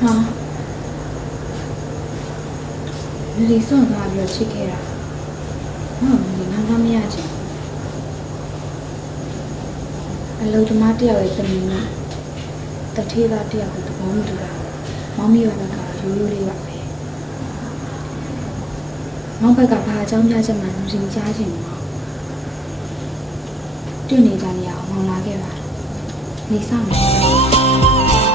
ဟာလူတွေစွန့်သွားပြီးတော့ချစ်ခဲ့တာဟုတ်ဒီငါမှမရချင်ဘူးအလုံးသမားတယောက်ရဲ့တမင်နဲ့တထေးသားတယောက်ကိုသဘောမတူတာမောင်မီရောကရိုးရိုးလေးပါပဲမောင်ဘက်ကဘာအကြောင်းပြချက်မှလူစီကြားချင်ဘူးတွေ့နေကြနေရအောင်မောင်လာခဲ့ပါနေစမယ်